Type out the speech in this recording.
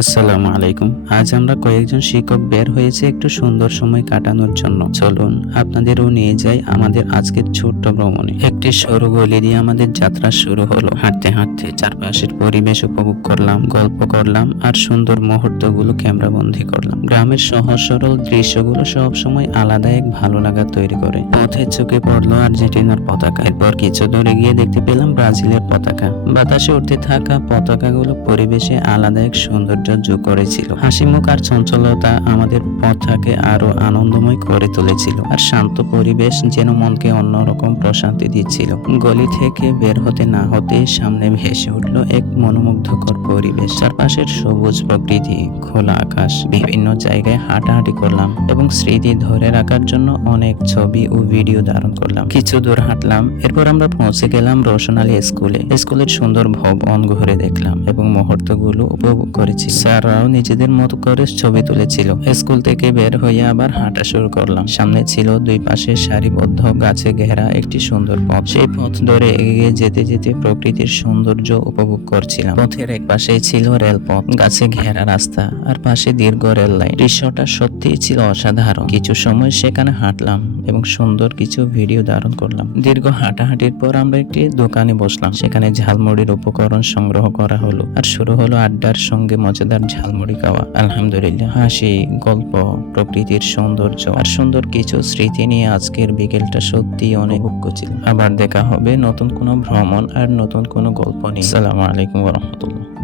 আসসালামু আলাইকুম। আজ আমরা কয়েকজন শিক্ষক বের হয়েছে একটু সুন্দর সময় কাটানোর জন্য। চলুন আপনাদেরও নিয়ে যাই আমাদের আজকের ছোট্ট ভ্রমণে। একটি সরু গলি দিয়ে আমাদের যাত্রা শুরু হলো। হাঁটতে হাঁটতে চারপাশের পরিবেশ উপভোগ করলাম, গল্প করলাম আর সুন্দর মুহূর্তগুলো ক্যামেরাবন্দি করলাম। গ্রামের সহজ সরল দৃশ্যগুলো সব সময় আলাদা এক ভালো লাগা তৈরি করে। পথে চোখে পড়লো আর্জেন্টিনার পতাকা। এরপর কিছু দূরে গিয়ে দেখতে পেলাম ব্রাজিলের পতাকা। বাতাসে উঠতে থাকা পতাকাগুলো পরিবেশে আলাদা এক সৌন্দর্য যোগ করেছিল। হাসি মুখ আর চঞ্চলতা আমাদের পথটাকে আরো আনন্দময় করে তুলেছিল। আর শান্ত পরিবেশ যেন মনকে অন্যরকম প্রশান্তি দিচ্ছিল। গলি থেকে বের হতে না হতে সামনে ভেসে উঠলো এক মনোমুগ্ধকর পরিবেশ। চারপাশের সবুজ প্রকৃতি, খোলা আকাশ, বিভিন্ন জায়গায় হাঁটাহাঁটি করলাম এবং স্মৃতি ধরে রাখার জন্য অনেক ছবি ও ভিডিও ধারণ করলাম। কিছু দূর হাঁটলাম, এরপর আমরা পৌঁছে গেলাম রোশনালী স্কুলে। স্কুলের সুন্দর ভবন ঘুরে দেখলাম এবং মুহূর্তগুলো উপভোগ করেছি। স্যাররাও নিজেদের মতো করে ছবি তুলেছিল। স্কুল থেকে বের হয়ে আবার হাঁটা শুরু করলাম। সামনে ছিল দুই পাশে সারিবদ্ধ গাছে ঘেরা একটি সুন্দর পথ। সেই পথ ধরে এগিয়ে যেতে যেতে প্রকৃতির সৌন্দর্য উপভোগ করছিলাম। পথের এক পাশে ছিল রেলপথ, গাছে ঘেরা রাস্তা আর পাশে দীর্ঘ রেল লাইন। দৃশ্যটা সত্যিই ছিল অসাধারণ। কিছু সময় সেখানে হাঁটলাম এবং সুন্দর কিছু ভিডিও ধারণ করলাম। দীর্ঘ হাঁটাহাঁটির পর আমরা একটি দোকানে বসলাম। সেখানে ঝালমুড়ির উপকরণ সংগ্রহ করা হলো আর শুরু হলো আড্ডার সঙ্গে মজাদার ঝালমুড়ি খাওয়া। আলহামদুলিল্লাহ, হাসি, গল্প, প্রকৃতির সৌন্দর্য আর সুন্দর কিছু স্মৃতি নিয়ে আজকের বিকেলটা সত্যি অনেক উপভোগ্য ছিল। আবার দেখা হবে নতুন কোনো ভ্রমণ আর নতুন কোনো গল্প নিয়ে। আসসালামু আলাইকুম ওয়া রাহমাতুল্লাহ।